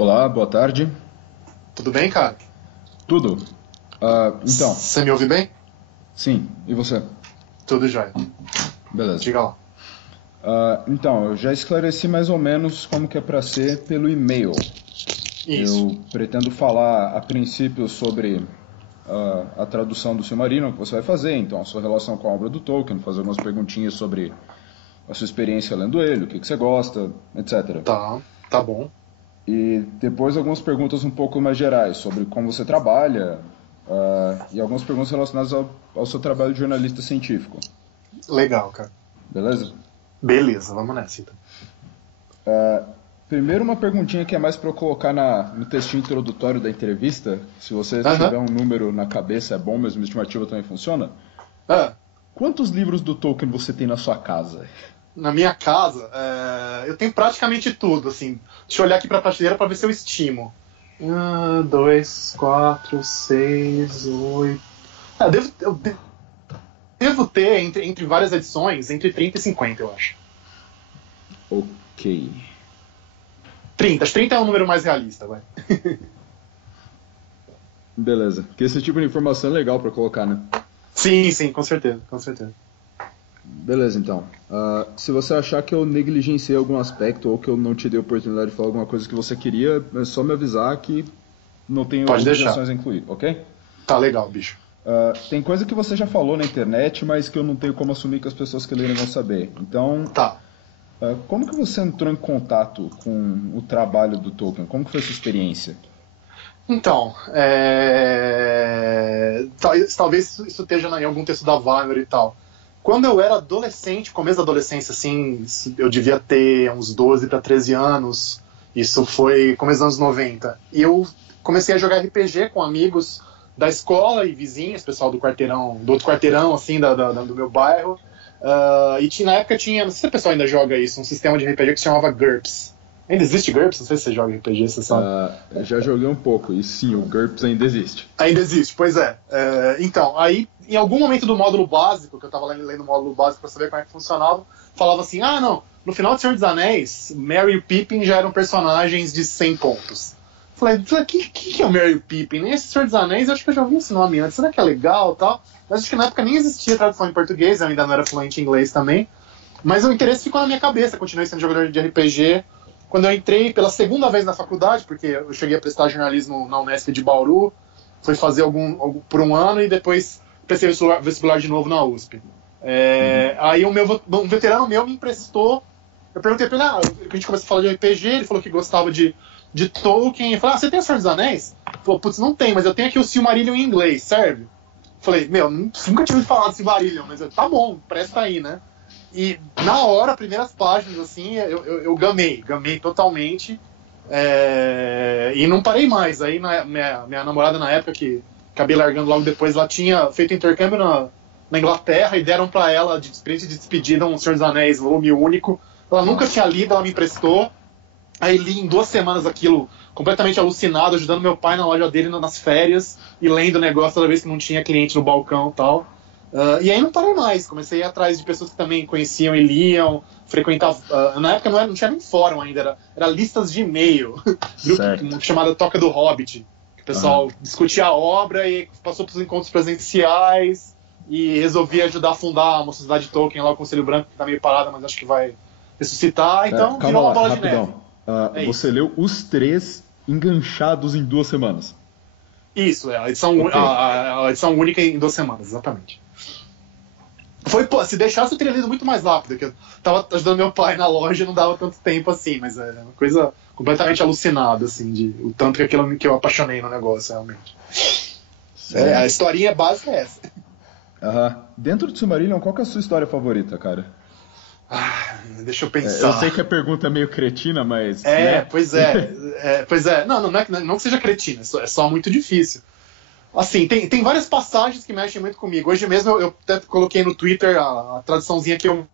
Olá, boa tarde. Tudo bem, cara? Tudo? Então, Você me ouve bem? sim, e você? Tudo jóia. Beleza. Diga lá. Então, eu já esclareci mais ou menos como que é para ser pelo e-mail. Isso. Eu pretendo falar a princípio sobre a tradução do Silmarillion que você vai fazer, então a sua relação com a obra do Tolkien, fazer algumas perguntinhas sobre a sua experiência lendo ele, o que você gosta, etc. Tá bom. E depois algumas perguntas um pouco mais gerais sobre como você trabalha, e algumas perguntas relacionadas ao seu trabalho de jornalista científico. Legal, cara. Beleza? Beleza, vamos nessa então. Primeiro uma perguntinha que é mais para eu colocar no textinho introdutório da entrevista. Se você tiver um número na cabeça é bom, mas uma estimativa também funciona. Ah, Quantos livros do Tolkien você tem na sua casa? na minha casa, eu tenho praticamente tudo, assim. Deixa eu olhar aqui pra prateleira pra ver se eu estimo. 2, 4, 6, 8... Eu devo ter, entre várias edições, entre 30 e 50, eu acho. Ok. 30. Acho que 30 é um número mais realista, vai. Beleza. Porque esse tipo de informação é legal para colocar, né? Sim, com certeza, com certeza. Beleza, então. Se você achar que eu negligenciei algum aspecto ou que eu não te dei a oportunidade de falar alguma coisa que você queria, é só me avisar que não tenho Pode deixar. obrigações a incluir, ok? Tá legal, bicho. Tem coisa que você já falou na internet, mas que eu não tenho como assumir que as pessoas que lerem vão saber. Então, Tá. como que você entrou em contato com o trabalho do Tolkien? Como que foi a sua experiência? Então, talvez isso esteja em algum texto da Wagner e tal. Quando eu era adolescente, começo da adolescência, assim, eu devia ter uns 12 para 13 anos, isso foi começo dos anos 90, e eu comecei a jogar RPG com amigos da escola e vizinhos, pessoal do quarteirão, do outro quarteirão, assim, do meu bairro, e na época tinha, não sei se o pessoal ainda joga isso, um sistema de RPG que se chamava GURPS. Ainda existe GURPS? Não sei se você joga RPG, você sabe. Já joguei um pouco, e sim, o GURPS ainda existe. Ainda existe, pois é. Então, aí, em algum momento do módulo básico, que eu tava lendo o módulo básico pra saber como é que funcionava, falava assim, não, no final de Senhor dos Anéis, Merry e o Pippin já eram personagens de 100 pontos. Falei, que é o Merry e o Pippin? Esse Senhor dos Anéis, eu acho que eu já ouvi esse nome antes, será que é legal e tal? Mas acho que na época nem existia tradução em português, eu ainda não era fluente em inglês também. Mas o interesse ficou na minha cabeça, continuei sendo jogador de RPG. Quando eu entrei pela segunda vez na faculdade, porque eu cheguei a prestar jornalismo na Unesp de Bauru, fui fazer por um ano e depois prestei vestibular de novo na USP. Aí um veterano meu me emprestou, eu perguntei pra ele, a gente começou a falar de RPG, ele falou que gostava de Tolkien, eu falei, você tem o Senhor dos Anéis? Ele falou, putz, não tem, mas eu tenho aqui o Silmarillion em inglês, serve? Falei, nunca tinha ouvido falar do Silmarillion, mas tá bom, presta aí, né? E na hora, primeiras páginas, assim, eu gamei totalmente. E não parei mais. Aí minha namorada na época, que acabei largando logo depois, ela tinha feito intercâmbio na Inglaterra e deram pra ela de presente de despedida um Senhor dos Anéis, volume único. Ela nunca tinha lido, ela me emprestou. Aí li em 2 semanas aquilo, completamente alucinado, ajudando meu pai na loja dele nas férias e lendo o negócio toda vez que não tinha cliente no balcão e tal. E aí não parei mais, comecei a ir atrás de pessoas que também conheciam e liam, frequentava. Na época não tinha nem fórum ainda, era listas de e-mail, grupo chamado Toca do Hobbit, que o pessoal discutia a obra e passou para os encontros presenciais e resolvi ajudar a fundar uma sociedade Tolkien lá, o Conselho Branco, que está meio parada, mas acho que vai ressuscitar, então virou uma bola de neve. Você leu os 3 enganchados em 2 semanas? Isso, a edição única em 2 semanas, exatamente. Se deixasse eu teria lido muito mais rápido, que eu tava ajudando meu pai na loja e não dava tanto tempo assim, mas é uma coisa completamente alucinada, assim, o tanto que eu apaixonei no negócio, realmente. A historinha básica é essa. Dentro do Silmarillion, qual que é a sua história favorita, cara? Deixa eu pensar. Eu sei que a pergunta é meio cretina, mas... Pois é. Não que seja cretina, é só muito difícil. Assim, tem várias passagens que mexem muito comigo. Hoje mesmo eu até coloquei no Twitter a traduçãozinha que eu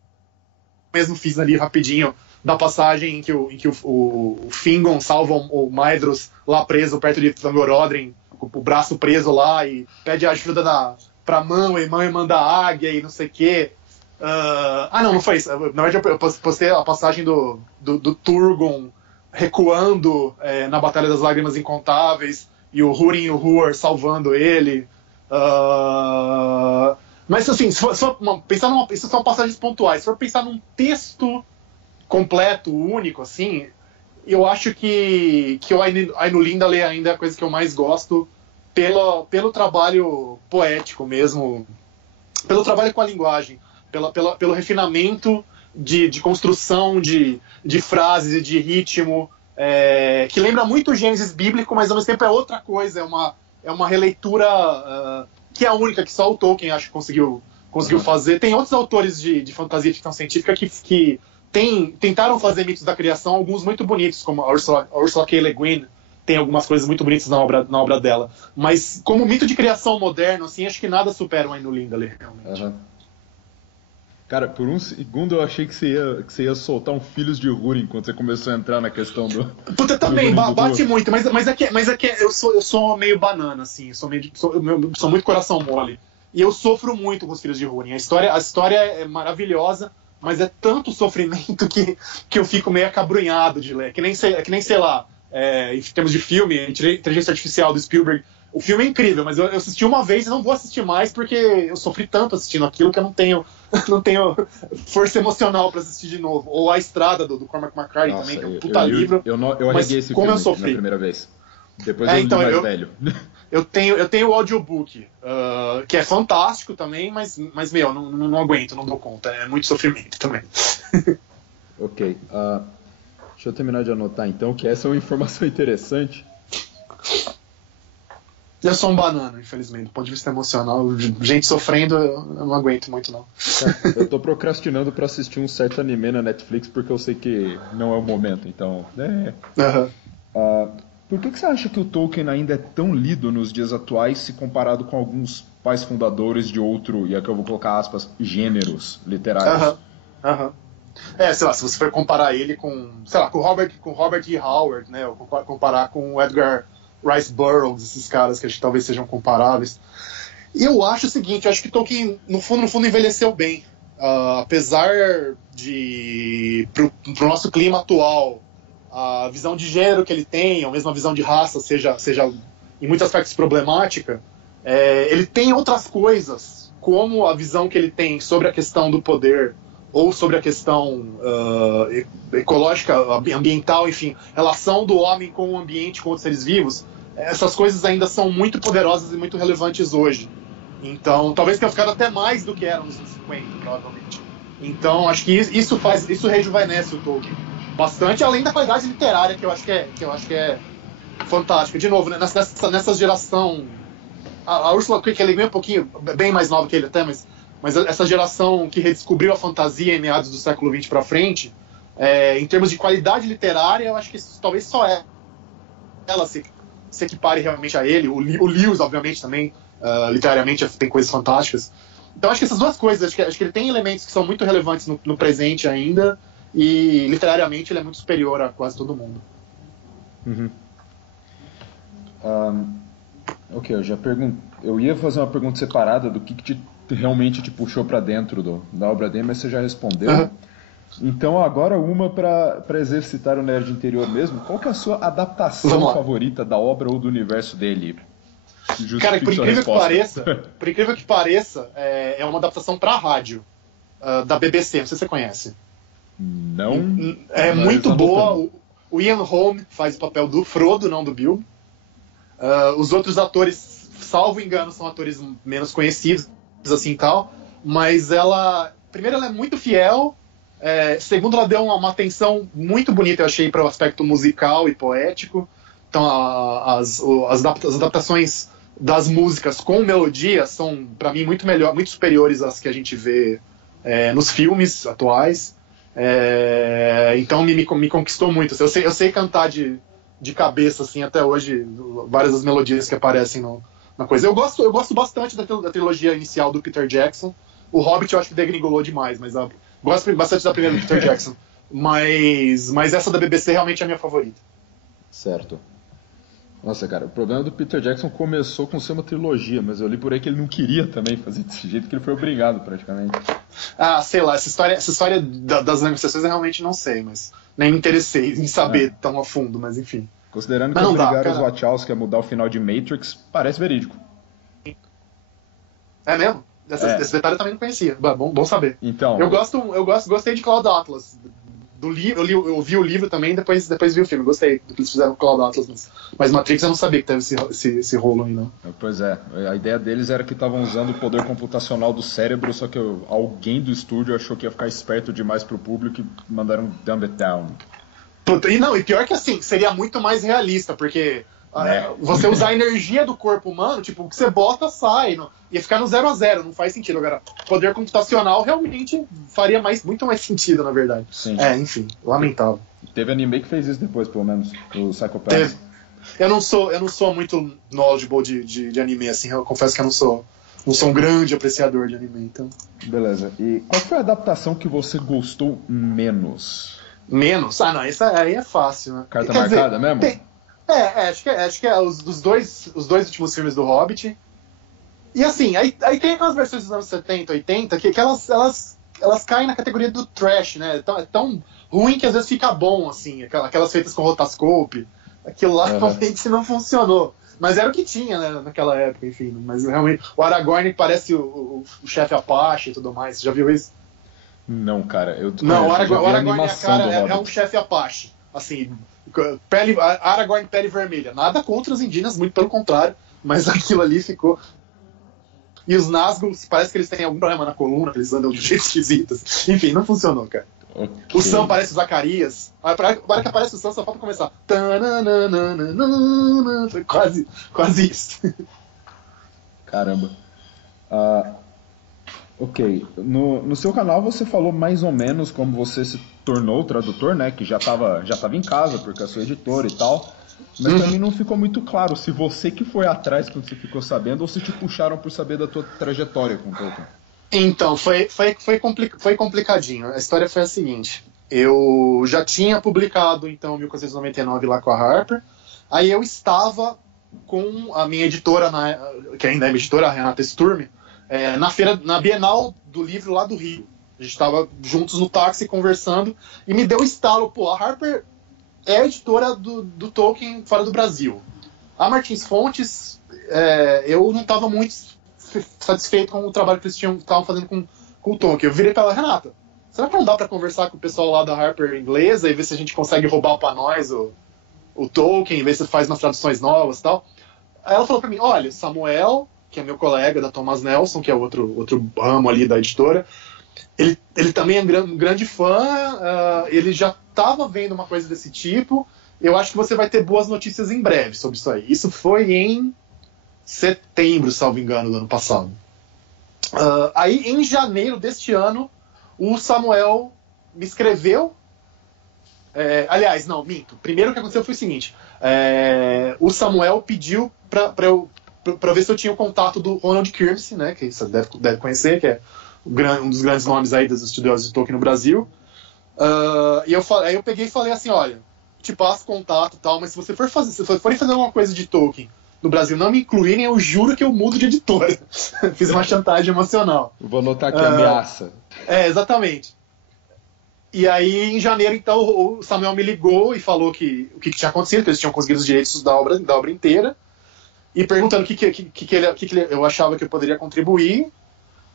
mesmo fiz ali rapidinho, da passagem em que o Fingon salva o Maedhros lá preso perto de Thangorodrim, com o braço preso lá, e pede ajuda pra Manwë, e Manwë manda a águia e não sei o quê. Não foi isso. Na verdade eu postei a passagem do Turgon recuando na Batalha das Lágrimas Incontáveis, e o Húrin e o Hur salvando ele. Mas assim, se for pensar isso são passagens pontuais. Se for pensar num texto completo, único, assim, eu acho que o Ainulindale ainda é a coisa que eu mais gosto pelo trabalho poético mesmo, pelo trabalho com a linguagem, pelo refinamento de construção de frases e de ritmo, que lembra muito o Gênesis bíblico, mas ao mesmo tempo é outra coisa, é uma releitura que é a única que só o Tolkien acho que conseguiu fazer. Tem outros autores de fantasia e ficção científica que tentaram fazer mitos da criação, alguns muito bonitos, como a Ursula K. Le Guin, tem algumas coisas muito bonitas na obra dela. Mas como mito de criação moderno, assim, acho que nada supera o Ainulindale, realmente. Uhum. Cara, por um segundo eu achei que você ia soltar um Filhos de Húrin quando você começou a entrar na questão do... Puta, também, bate muito, mas é que eu sou meio banana, assim, sou muito coração mole. E eu sofro muito com os Filhos de Húrin. A história é maravilhosa, mas é tanto sofrimento que eu fico meio acabrunhado de ler. Que nem sei lá, em termos de filme, Inteligência Artificial do Spielberg, o filme é incrível, mas eu assisti uma vez e não vou assistir mais porque eu sofri tanto assistindo aquilo que eu não tenho força emocional para assistir de novo. Ou A Estrada, do Cormac McCarthy. Nossa, também, que é um puta livro. Eu arreguei esse filme na primeira vez. Depois eu li mais velho. Eu tenho o audiobook, que é fantástico também, mas meu, não aguento, não dou conta. É muito sofrimento também. Ok. Deixa eu terminar de anotar então, que essa é uma informação interessante. Eu sou um banana, infelizmente. Do ponto de vista emocional, gente sofrendo, eu não aguento muito, não. Eu tô procrastinando pra assistir um certo anime na Netflix, porque eu sei que não é o momento, então... Por que você acha que o Tolkien ainda é tão lido nos dias atuais, se comparado com alguns pais fundadores de outro, e aqui eu vou colocar aspas, gêneros literários? Sei lá, se você for comparar ele com o Robert E. Howard, né, ou comparar com o Edgar Rice Burroughs, esses caras que acho que talvez sejam comparáveis. E eu acho o seguinte, eu acho que Tolkien, no fundo, envelheceu bem. Apesar de, pro nosso clima atual, a visão de gênero que ele tem, ou mesmo a visão de raça, seja em muitos aspectos problemática, ele tem outras coisas, como a visão que ele tem sobre a questão do poder, ou sobre a questão ecológica, ambiental, enfim, relação do homem com o ambiente, com os seres vivos. Essas coisas ainda são muito poderosas e muito relevantes hoje. Então, talvez tenha ficado até mais do que eram nos anos 50, provavelmente. Então, acho que isso rejuvenesce o Tolkien bastante, além da qualidade literária, que eu acho que é fantástica. De novo, né, nessa geração, a Ursula K. Le Guin é um pouquinho, bem mais nova que ele até, mas essa geração que redescobriu a fantasia em meados do século XX para frente, em termos de qualidade literária, eu acho que talvez só ela se equipare realmente a ele. O Lewis, obviamente, também, literariamente, tem coisas fantásticas. Então, acho que essas duas coisas, acho que ele tem elementos que são muito relevantes no presente ainda, e literariamente ele é muito superior a quase todo mundo. Uhum. Ok, eu ia fazer uma pergunta separada do que realmente te puxou para dentro da obra dele, mas você já respondeu. Uhum. Então agora uma para exercitar o nerd interior mesmo. Qual que é a sua adaptação favorita da obra ou do universo dele? Cara, por incrível que pareça, é uma adaptação para rádio da BBC, não sei se você conhece. Não. É muito boa. O Ian Holm faz o papel do Frodo, não do Bilbo. Os outros atores, salvo engano, são atores menos conhecidos, assim e tal. Mas primeiro, ela é muito fiel. Segundo, ela deu uma atenção muito bonita, eu achei, para o aspecto musical e poético. Então, as adaptações das músicas com melodia são, para mim, muito superiores às que a gente vê nos filmes atuais. Então, me conquistou muito. Eu sei cantar de cabeça, assim, até hoje, várias das melodias que aparecem na coisa. Eu gosto bastante da trilogia inicial do Peter Jackson. O Hobbit eu acho que degringolou demais, mas gosto bastante da primeira do Peter Jackson. Mas essa da BBC realmente é a minha favorita. Certo. Nossa, cara, o problema do Peter Jackson começou com ser uma trilogia, mas eu li por aí que ele não queria também fazer desse jeito, que ele foi obrigado praticamente. Ah, sei lá, essa história das negociações eu realmente não sei, mas nem me interessei em saber tão a fundo, mas enfim. Considerando que Mas não dá, obrigaram os cara. Wachowski a mudar o final de Matrix, parece verídico. É mesmo? É. Esse detalhe eu também não conhecia. Bom saber. Então, Gostei de Cloud Atlas. Do livro, eu vi o livro também, depois vi o filme. Gostei do que eles fizeram com Cloud Atlas. Mas Matrix eu não sabia que teve esse rolo aí, não. pois é, a ideia deles era que estavam usando o poder computacional do cérebro, só que alguém do estúdio achou que ia ficar esperto demais pro público e mandaram dumb it down. Puta, e pior que assim, seria muito mais realista, porque você usar a energia do corpo humano, tipo, o que você bota sai, ia ficar no 0 a 0, não faz sentido. Agora, poder computacional realmente faria muito mais sentido, na verdade. Sim. Enfim, lamentável. Teve anime que fez isso depois, pelo menos, o Psycho Pass. Eu não sou muito knowledgeable de anime, assim, eu confesso que eu não sou um grande apreciador de anime, então. Beleza, e qual foi a adaptação que você gostou menos? Menos? Ah, não, essa aí é fácil, né? Carta marcada mesmo? Acho que é os dois últimos filmes do Hobbit. E assim, aí tem aquelas versões dos anos 70, 80, que elas caem na categoria do trash, né? É tão ruim que às vezes fica bom, assim, aquelas feitas com rotascope. Aquilo lá realmente não funcionou. Mas era o que tinha, né, naquela época, enfim. Mas realmente, o Aragorn parece o chefe Apache e tudo mais. Você já viu isso? Não, cara. Não, o já vi a Aragorn animação do Hobbit. é um chefe Apache. Assim, Aragorn pele vermelha. Nada contra os indígenas, muito pelo contrário. Mas aquilo ali ficou... E os Nazgûl, parece que eles têm algum problema na coluna, que eles andam de jeito esquisitos. Enfim, não funcionou, cara. Okay. O Sam parece o Zacarias. Agora que aparece o Sam, só falta começar. Foi quase isso. Caramba. Ok. No seu canal você falou mais ou menos como você se tornou tradutor, né? Que já tava em casa, porque é sua editora e tal. Mas pra mim não ficou muito claro se você que foi atrás quando você ficou sabendo ou se te puxaram por saber da tua trajetória com o Tolkien. Então, foi complicadinho. A história foi a seguinte. Eu já tinha publicado, então, 1499 lá com a Harper. Aí eu estava com a minha editora, que ainda é minha editora, a Renata Sturm, na Bienal do Livro lá do Rio. A gente estava juntos no táxi conversando e me deu estalo. Pô, a Harper é a editora do Tolkien fora do Brasil. A Martins Fontes, eu não estava muito satisfeito com o trabalho que eles estavam fazendo com o Tolkien. Eu virei pra ela, Renata, será que não dá pra conversar com o pessoal lá da Harper inglesa e ver se a gente consegue roubar pra nós o Tolkien, ver se faz umas traduções novas e tal? Aí ela falou pra mim, olha, Samuel, que é meu colega da Thomas Nelson, que é outro ramo ali da editora, ele também é um grande fã, ele já estava vendo uma coisa desse tipo, eu acho que você vai ter boas notícias em breve sobre isso aí. Isso foi em setembro, salvo engano, do ano passado. Aí, em janeiro deste ano, o Samuel me escreveu. Aliás, não, minto. Primeiro o que aconteceu foi o seguinte: o Samuel pediu para ver se eu tinha o contato do Ronald Kirmse, né, que você deve conhecer, que é um dos grandes nomes aí dos estudiosos de Tolkien no Brasil. Aí eu peguei e falei assim: olha, te passo contato e tal, mas se você forem fazer alguma coisa de Tolkien no Brasil, não me incluírem, eu juro que eu mudo de editora. Fiz uma chantagem emocional. Vou anotar aqui, ameaça. Exatamente. E aí, em janeiro, então, o Samuel me ligou e falou o que tinha acontecido, que eles tinham conseguido os direitos da obra inteira, e perguntando o que eu achava que eu poderia contribuir.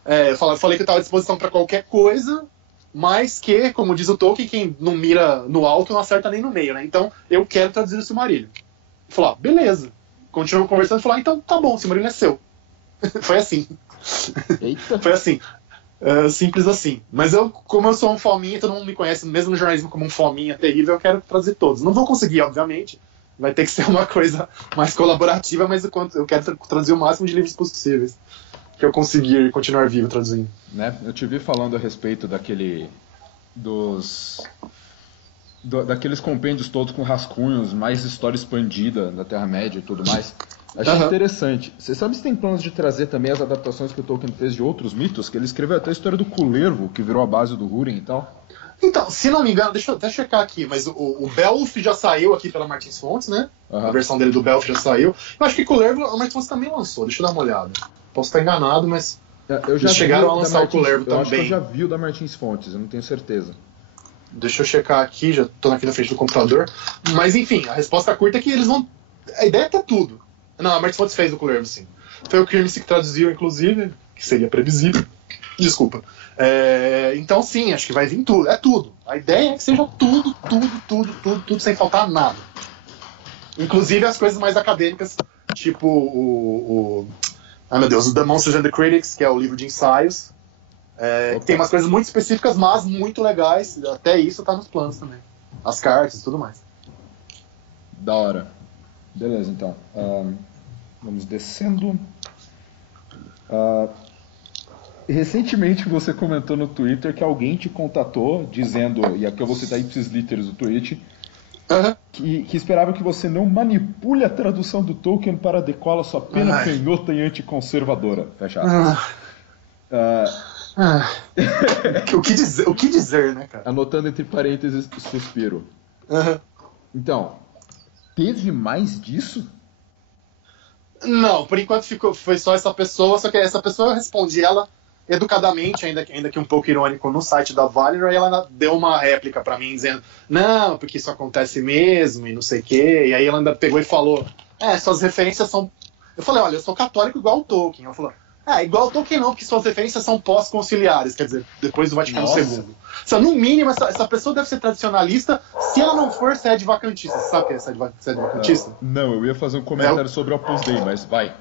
Eu falei que eu estava à disposição para qualquer coisa, mas que, como diz o Tolkien, quem não mira no alto não acerta nem no meio, né? Então, eu quero traduzir o Silmarillion. Ele falou, beleza. Continuou conversando e falou, então tá bom, o Silmarillion é seu. Foi assim. Eita. Foi assim. Simples assim. Mas como eu sou um fominha, todo mundo me conhece, mesmo no jornalismo, como um fominha terrível, eu quero traduzir todos. Não vou conseguir, obviamente. Vai ter que ser uma coisa mais colaborativa, mas eu quero traduzir o máximo de livros possíveis que eu conseguir continuar vivo traduzindo. Né? Eu te vi falando a respeito daqueles compêndios todos com rascunhos, mais história expandida da Terra-média e tudo mais. Achei interessante. Você sabe se tem planos de trazer também as adaptações que o Tolkien fez de outros mitos? Que ele escreveu até a história do Culervo, que virou a base do Húrin e tal. Então, se não me engano, deixa eu até checar aqui, mas o Beowulf já saiu aqui pela Martins Fontes, né? A versão dele do Beowulf já saiu. Eu acho que Kullervo a Martins Fontes também lançou, deixa eu dar uma olhada. Posso estar enganado, mas eles chegaram a lançar o Kullervo também. Eu acho que eu já vi o da Martins Fontes, eu não tenho certeza. Deixa eu checar aqui, já tô aqui na frente do computador. Mas enfim, a resposta curta é que eles vão... A ideia é ter tudo. Não, a Martins Fontes fez o Kullervo, sim. Foi o Kirmes que traduziu, inclusive, que seria previsível. Desculpa. Então, sim, acho que vai vir tudo. É tudo. A ideia é que seja tudo, sem faltar nada. Inclusive as coisas mais acadêmicas, tipo ai meu Deus, o The Monsters and the Critics, que é o livro de ensaios. Tem umas coisas muito específicas, mas muito legais. Até isso tá nos planos também. As cartas e tudo mais. Da hora. Beleza, então. Vamos descendo. Recentemente você comentou no Twitter que alguém te contatou dizendo, e aqui eu vou citar ipsis literis do tweet, que esperava que você não manipule a tradução do Tolkien para adequá-la à sua pena canhota e anticonservadora. Fecha aspas. O que dizer, né, cara? Anotando entre parênteses, suspiro. Então, teve mais disso? Não, por enquanto foi só essa pessoa, só que essa pessoa eu respondi ela educadamente, ainda que um pouco irônico, no site da Valor, e ela deu uma réplica pra mim dizendo, não, porque isso acontece mesmo, e não sei o quê, e aí ela ainda pegou e falou, suas referências são... Eu falei, olha, eu sou católico igual o Tolkien. Ela falou, igual o Tolkien não, porque suas referências são pós-conciliares, quer dizer, depois do Vaticano II. No mínimo, essa pessoa deve ser tradicionalista, se ela não for sede vacantista. Você sabe o que é sede vacantista? Não, eu ia fazer um comentário sobre o Opus Dei, mas vai.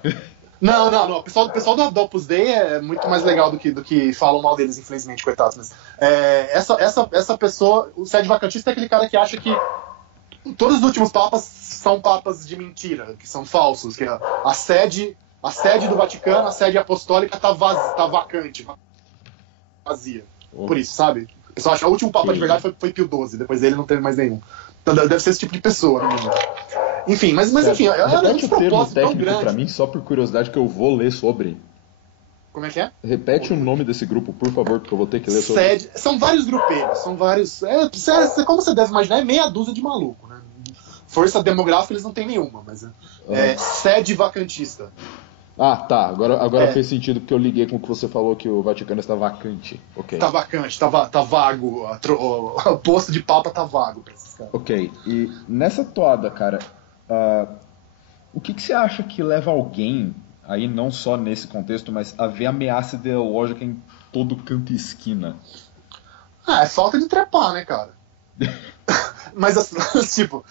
Não. O pessoal do Opus Dei é muito mais legal do que falam mal deles, infelizmente, coitados. Mas, essa pessoa, o sede vacantista é aquele cara que acha que todos os últimos papas são papas de mentira, que são falsos, que a sede do Vaticano, a sede apostólica tá vacante, vazia. Por isso, sabe? O pessoal acha que o último papa de verdade foi Pio XII, depois dele não teve mais nenhum. Então deve ser esse tipo de pessoa, no mínimo. Enfim, mas enfim, é um despropósito tão grande. Pra mim, só por curiosidade, que eu vou ler sobre. Como é que é? Repete o nome desse grupo, por favor, porque eu vou ter que ler sobre. São vários grupelhos, são vários... como você deve imaginar, é meia dúzia de maluco, né? Força demográfica eles não têm nenhuma, mas sede vacantista. Tá. Agora fez sentido, porque eu liguei com o que você falou, que o Vaticano está vacante. Okay. Tá vacante, tá vago. O posto de papa tá vago pra esses caras. Ok, e nessa toada, cara, o que você acha que leva alguém, aí não só nesse contexto, mas a ver ameaça ideológica em todo canto e esquina? É falta de trepar, né, cara? Mas, tipo,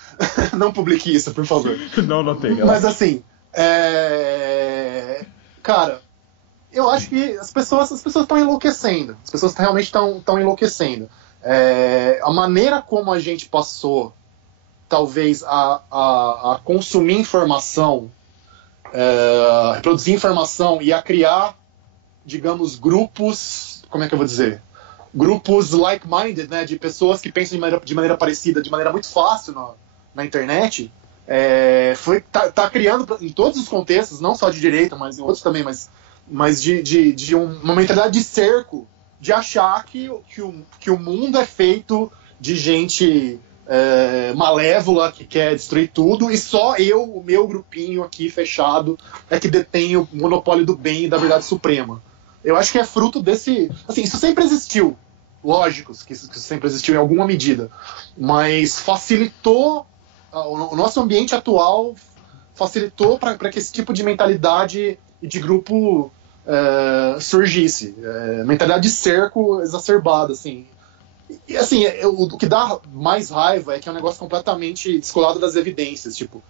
não publique isso, por favor. Não tem. Mas, assim, cara, eu acho que as pessoas estão enlouquecendo. As pessoas realmente estão enlouquecendo. A maneira como a gente passou, talvez, a consumir informação, a reproduzir informação e a criar, digamos, grupos, como é que eu vou dizer? Grupos like-minded, né, de pessoas que pensam de maneira parecida, de maneira muito fácil na internet, tá criando, em todos os contextos, não só de direita, mas em outros também, mas de uma mentalidade de cerco, de achar que o mundo é feito de gente malévola que quer destruir tudo, e só o meu grupinho aqui fechado, é que detém o monopólio do bem e da verdade suprema. Eu acho que é fruto desse... Assim, isso sempre existiu. Lógico que isso sempre existiu em alguma medida. Mas facilitou... O nosso ambiente atual facilitou para que esse tipo de mentalidade e de grupo surgisse. Mentalidade de cerco exacerbada, assim. E, assim, o que dá mais raiva é que é um negócio completamente descolado das evidências. Tipo,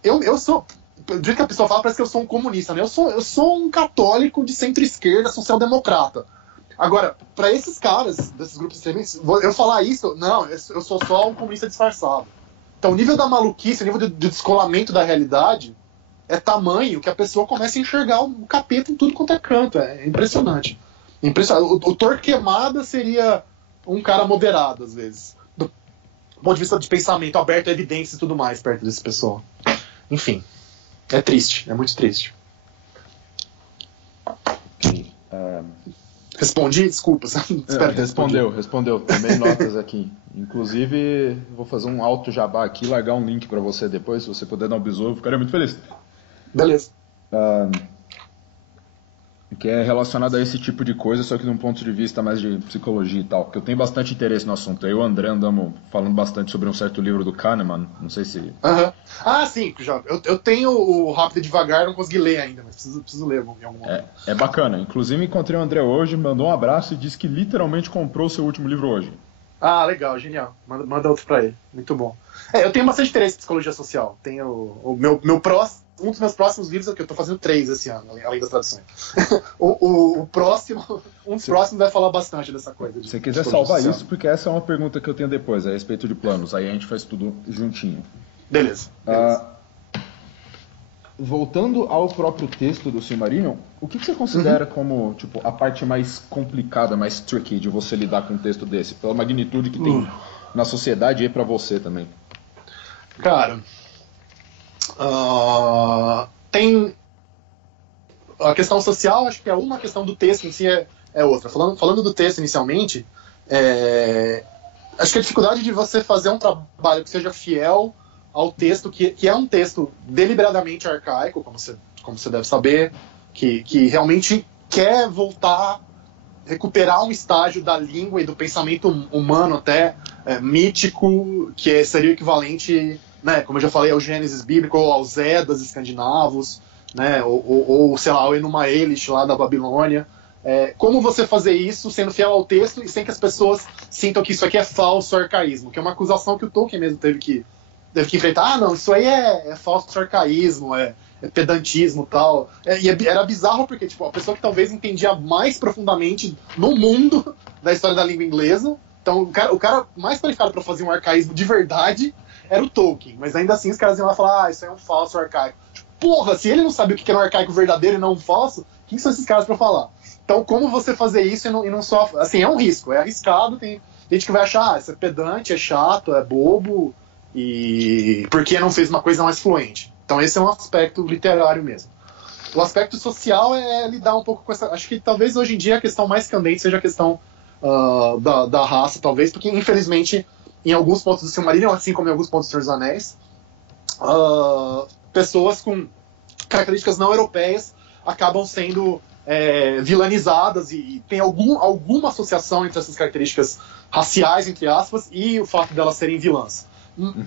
eu sou... Do jeito que a pessoa fala, parece que eu sou um comunista, né? Eu sou um católico de centro-esquerda, social-democrata. Agora, para esses caras, desses grupos extremistas, eu falar isso, não, eu sou só um comunista disfarçado. Então, o nível da maluquice, o nível de descolamento da realidade é tamanho que a pessoa começa a enxergar o capeta em tudo quanto é canto. É impressionante. O Torquemada seria um cara moderado, às vezes. Do ponto de vista de pensamento aberto, evidência e tudo mais, perto desse pessoal. Enfim. É triste, é muito triste. Ok. Respondi? Desculpa. Espero ter respondeu. Tomei notas aqui. Inclusive, vou fazer um alto jabá aqui, largar um link para você depois, se você puder dar um bisu, eu ficaria muito feliz. Beleza. Que é relacionado a esse tipo de coisa, só que de um ponto de vista mais de psicologia e tal, porque eu tenho bastante interesse no assunto. Eu e o André andamos falando bastante sobre um certo livro do Kahneman, não sei se... Ah, sim, eu tenho o Rápido e Devagar, não consegui ler ainda, mas preciso ler em algum momento. É bacana, inclusive encontrei o André hoje, mandou um abraço e disse que literalmente comprou o seu último livro hoje. Ah, legal, genial, manda outro pra ele, muito bom. Eu tenho bastante interesse em psicologia social, tenho o meu próximo. Um dos meus próximos livros é que eu estou fazendo 3 esse ano, além das traduções. Um dos próximos vai falar bastante dessa coisa. Se você quiser salvar isso, porque essa é uma pergunta que eu tenho depois, a respeito de planos. Aí a gente faz tudo juntinho. Beleza. Voltando ao próprio texto do Silmarillion, o que você considera como a parte mais complicada, mais tricky de você lidar com um texto desse? Pela magnitude que tem na sociedade e para você também. Cara... tem a questão social, acho que é uma, questão do texto em si é outra. Falando do texto inicialmente, acho que a dificuldade de você fazer um trabalho que seja fiel ao texto, que é um texto deliberadamente arcaico, como você deve saber, que realmente quer voltar, recuperar um estágio da língua e do pensamento humano até mítico, que seria o equivalente... Né, como eu já falei, ao Gênesis bíblico, ou aos Edas escandinavos, né, ou sei lá, ao Enuma Elish lá da Babilônia. Como você fazer isso sendo fiel ao texto e sem que as pessoas sintam que isso aqui é falso arcaísmo, que é uma acusação que o Tolkien mesmo teve que enfrentar. Não, isso aí é falso arcaísmo, é pedantismo e tal. E era bizarro porque a pessoa que talvez entendia mais profundamente no mundo da história da língua inglesa, então o cara mais qualificado para fazer um arcaísmo de verdade era o Tolkien, mas ainda assim os caras iam lá falar, isso é um falso arcaico. Porra, se ele não sabia o que era um arcaico verdadeiro e não um falso, quem são esses caras pra falar? Então, como você fazer isso e não só... Assim, é um risco, é arriscado, tem gente que vai achar, isso é pedante, é chato, é bobo, e porque não fez uma coisa mais fluente. Então esse é um aspecto literário mesmo. O aspecto social é lidar um pouco com essa... Acho que talvez hoje em dia a questão mais candente seja a questão da raça, talvez, porque infelizmente... Em alguns pontos do Silmarillion, assim como em alguns pontos do Senhor dos Anéis, pessoas com características não europeias acabam sendo vilanizadas e tem alguma associação entre essas características raciais, entre aspas, e o fato delas serem vilãs.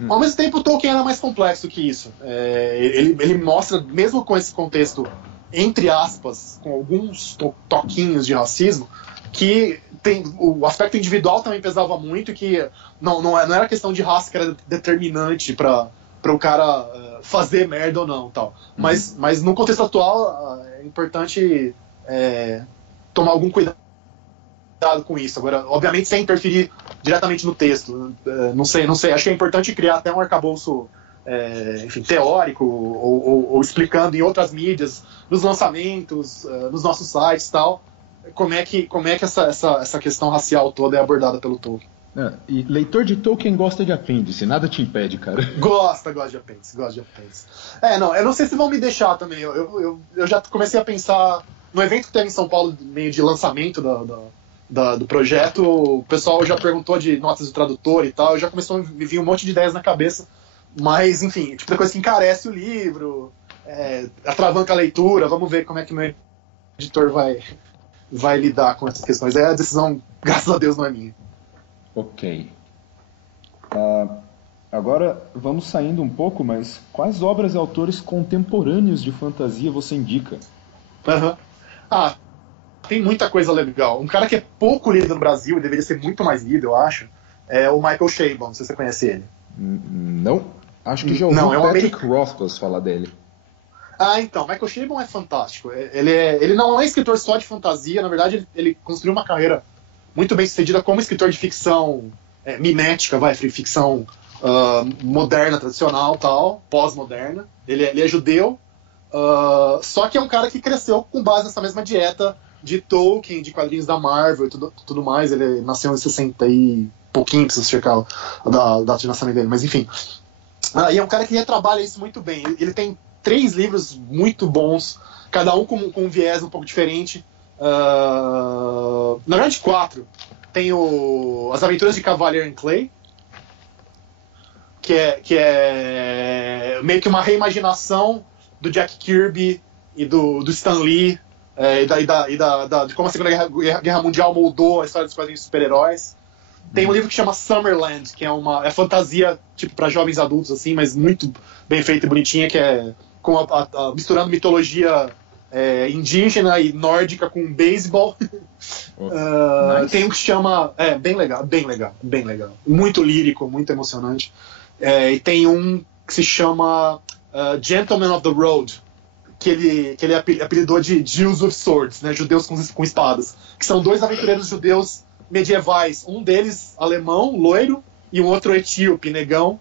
Ao mesmo tempo, o Tolkien era mais complexo que isso. Ele mostra, mesmo com esse contexto, entre aspas, com alguns toquinhos de racismo, que o aspecto individual também pesava muito, que não era questão de raça que era determinante para o cara fazer merda ou não, tal. Mas no contexto atual é importante tomar algum cuidado com isso. Agora, obviamente, sem interferir diretamente no texto. Não sei. Acho que é importante criar até um arcabouço teórico ou explicando em outras mídias, nos lançamentos, nos nossos sites e tal, como é que essa questão racial toda é abordada pelo Tolkien. E leitor de Tolkien gosta de apêndice, nada te impede, cara. Gosta de apêndice. Eu não sei se vão me deixar também. Eu já comecei a pensar no evento que teve em São Paulo, meio de lançamento do projeto. O pessoal já perguntou de notas do tradutor e tal. Já começou a me vir um monte de ideias na cabeça. Mas, enfim, tipo de coisa que encarece o livro, atravanca a leitura. Vamos ver como é que meu editor vai lidar com essas questões. A decisão, graças a Deus, não é minha. Ok. Agora vamos saindo um pouco, mas quais obras e autores contemporâneos de fantasia você indica? Tem muita coisa legal. Um cara que é pouco lido no Brasil e deveria ser muito mais lido, eu acho, é o Michael Chabon. Não sei se você conhece ele. Não. Acho que já ouvi o Patrick Rothfuss falar dele. Então, Michael Chabon é fantástico. Ele não é escritor só de fantasia, na verdade ele construiu uma carreira muito bem sucedida como escritor de ficção mimética, ficção moderna, tradicional, tal, pós-moderna. Ele é judeu, só que é um cara que cresceu com base nessa mesma dieta de Tolkien, de quadrinhos da Marvel e tudo mais. Ele nasceu em 60 e pouquinho, preciso checar a data de nascimento dele, mas enfim. E é um cara que retrabalha isso muito bem. Ele tem 3 livros muito bons, cada um com um viés um pouco diferente. Na verdade, 4. Tem As Aventuras de Cavalier and Clay, que é meio que uma reimaginação do Jack Kirby e do Stan Lee, de como a Segunda Guerra Mundial moldou a história dos quadrinhos de super-heróis. Tem um livro que chama Summerland, que é fantasia tipo para jovens adultos, assim, mas muito bem feita e bonitinha, que é misturando mitologia indígena e nórdica com beisebol. Nice. Tem um que chama... bem legal. Muito lírico, muito emocionante. E tem um que se chama Gentlemen of the Road, que ele apelidou de Jews with Swords, né, judeus com espadas, que são 2 aventureiros judeus medievais, um deles alemão, loiro, e um outro etíope, negão,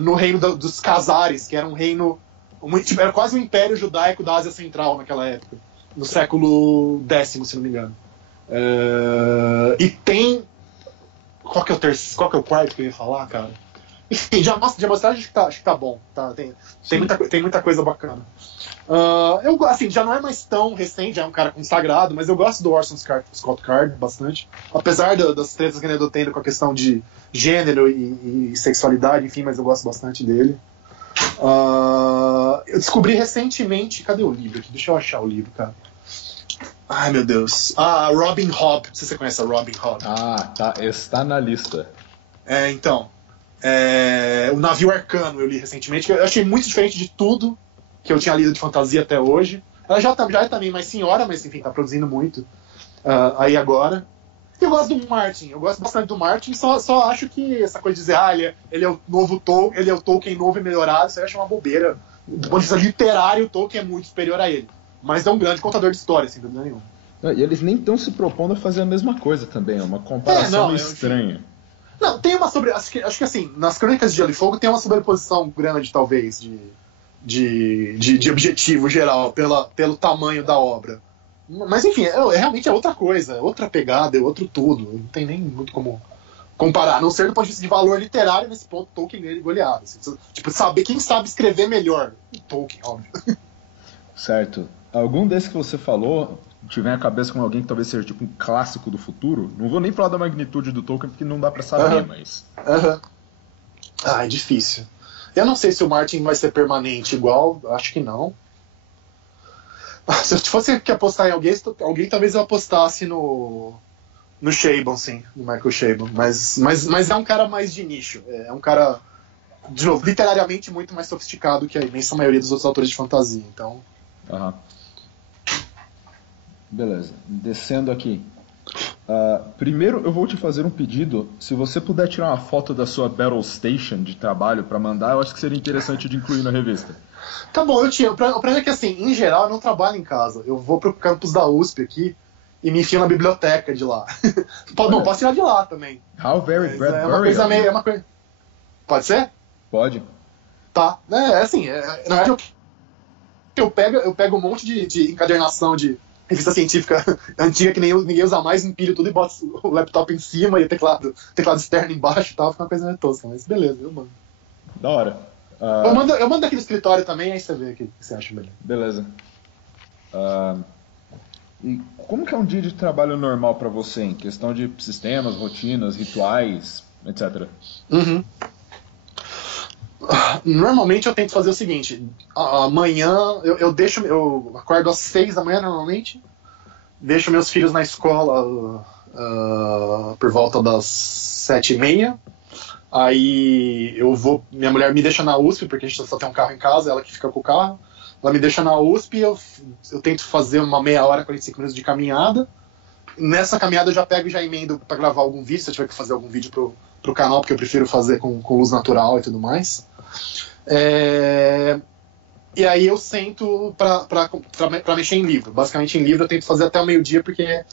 no reino dos Khazares, que era um reino, era quase um império judaico da Ásia Central naquela época, no século X, se não me engano. E tem... Qual que é o quarto que eu ia falar, cara? Enfim, de amostragem acho que tá bom. Tá? Tem muita coisa bacana. Assim, já não é mais tão recente, já é um cara consagrado, mas eu gosto do Orson Scott Card bastante. Apesar das tretas que ele andou tendo com a questão de gênero e sexualidade, enfim, mas eu gosto bastante dele. Eu descobri recentemente... Cadê o livro aqui? Deixa eu achar o livro, cara. Ai, meu Deus. Robin Hobb. Não sei se você conhece a Robin Hobb. Tá. Está na lista. Então... O Navio Arcano eu li recentemente, que eu achei muito diferente de tudo que eu tinha lido de fantasia até hoje. Ela já é também mais senhora, mas enfim, tá produzindo muito aí agora. E eu gosto do Martin, eu gosto bastante do Martin, só acho que essa coisa de dizer, ele é o novo Tolkien, ele é o Tolkien novo e melhorado, isso eu acho uma bobeira. Do ponto de vista literário, o Tolkien é muito superior a ele. Mas é um grande contador de história, sem dúvida nenhuma. E eles nem estão se propondo a fazer a mesma coisa também, é uma comparação estranha. Não, tem uma acho que assim, nas Crônicas de Gelo e Fogo tem uma sobreposição grande, talvez, de objetivo geral, pelo tamanho da obra. Mas enfim, realmente é outra coisa, é outra pegada, é outro tudo. Não tem nem muito como comparar, a não ser do ponto de vista de valor literário, nesse ponto Tolkien e goleado. Assim, tipo, saber quem sabe escrever melhor. Tolkien, óbvio. Certo. Algum desses que você falou tiver a cabeça com alguém que talvez seja tipo um clássico do futuro? Não vou nem falar da magnitude do Tolkien porque não dá pra saber, mas... É difícil. Eu não sei se o Martin vai ser permanente igual, acho que não. Se eu fosse que apostar em alguém talvez eu apostasse no Chabon, sim, no Michael Chabon. Mas é um cara mais de nicho. É um cara, de novo, literariamente muito mais sofisticado que a imensa maioria dos outros autores de fantasia. Então... Beleza, descendo aqui. Primeiro eu vou te fazer um pedido. Se você puder tirar uma foto da sua Battle Station de trabalho para mandar, eu acho que seria interessante de incluir na revista. Tá bom, eu tinha. O problema é que, assim, em geral eu não trabalho em casa. Eu vou pro campus da USP aqui e me enfio na biblioteca de lá. Posso tirar de lá também. How very Bradbury. É uma coisa meio... uma coisa... Pode ser? Pode. Tá. Assim, na verdade eu pego um monte de encadernação de revista científica antiga que ninguém usa mais, empilho tudo e boto o laptop em cima e o teclado externo embaixo e tal, fica uma coisa meio tosca, mas beleza, eu mando. Da hora. Eu mando aqui no escritório também, aí você vê o que você acha melhor. Beleza. E como que é um dia de trabalho normal pra você, em questão de sistemas, rotinas, rituais, etc? Normalmente eu tento fazer o seguinte: amanhã eu acordo às 6 da manhã normalmente, deixo meus filhos na escola por volta das 7h30. Aí minha mulher me deixa na USP, porque a gente só tem um carro em casa, ela que fica com o carro. Ela me deixa na USP, eu tento fazer uma meia hora, 45 minutos de caminhada. Nessa caminhada eu já pego e já emendo para gravar algum vídeo, se eu tiver que fazer algum vídeo pro canal, porque eu prefiro fazer com luz natural e tudo mais. E aí eu sento pra mexer em livro. Basicamente em livro eu tento fazer até o meio-dia, porque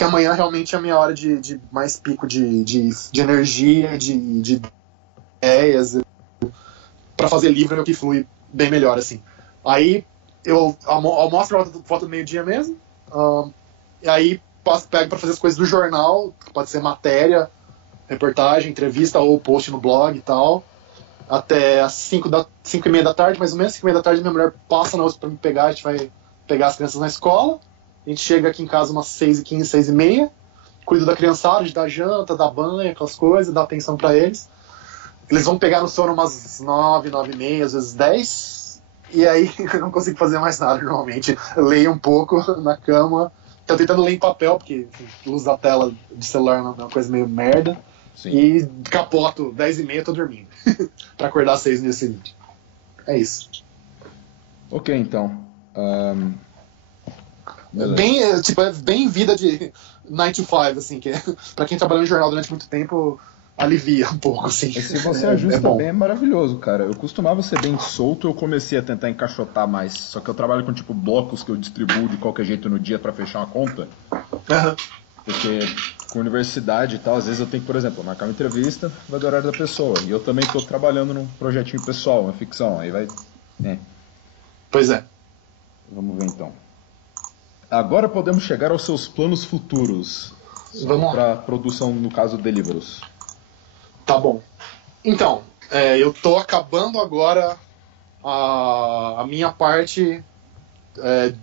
amanhã realmente é a minha hora de mais pico de energia, de ideias. Pra fazer livro é o que flui bem melhor, assim. Aí eu almoço por volta do meio-dia mesmo, e aí pego pra fazer as coisas do jornal, que pode ser matéria, reportagem, entrevista ou post no blog e tal, até as 5h30 da tarde, mais ou menos. 5h30 da tarde minha mulher passa na USP pra me pegar, a gente vai pegar as crianças na escola, A gente chega aqui em casa umas 6h15, 6h30, cuido da criançada, de dar janta, dar banho, aquelas coisas, dar atenção pra eles. Eles vão pegar no sono umas 9, 9h30, às vezes 10, e aí eu não consigo fazer mais nada normalmente. Eu leio um pouco na cama, tô tentando ler em papel, porque enfim, luz da tela de celular é uma coisa meio merda. Sim. E capoto, 10h30 tô dormindo. Pra acordar às 6 no dia seguinte. É isso. Ok, então. Bem vida de 9 to 5, assim, que pra quem trabalhou em jornal durante muito tempo, alivia um pouco, assim. E se você ajusta bem, é maravilhoso, cara. Eu costumava ser bem solto, eu comecei a tentar encaixotar mais. Só que eu trabalho com, tipo, blocos que eu distribuo de qualquer jeito no dia pra fechar uma conta. Porque com universidade e tal, às vezes eu tenho que, por exemplo, marcar uma entrevista, vai do horário da pessoa. E eu também tô trabalhando num projetinho pessoal, uma ficção. Aí vai... Pois é. Vamos ver, então. Agora podemos chegar aos seus planos futuros. Vamos lá. Para produção, no caso, Deliverus. Tá bom. Então, eu tô acabando agora a minha parte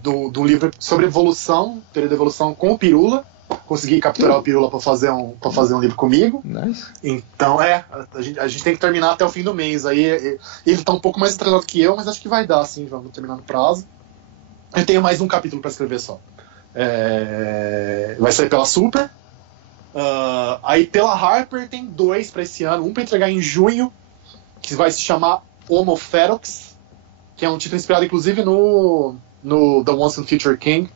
do livro sobre evolução, teoria da evolução com o Pirula. Consegui capturar o Pirula para fazer um livro comigo. Nice. Então, a gente tem que terminar até o fim do mês. Aí ele tá um pouco mais atrasado que eu, mas acho que vai dar, sim, vamos terminar no prazo. Eu tenho mais um capítulo para escrever só. Vai sair pela Super. Aí pela Harper tem 2 para esse ano. Um para entregar em junho, que vai se chamar Homo Ferox, que é um título inspirado inclusive no The Once and Future King.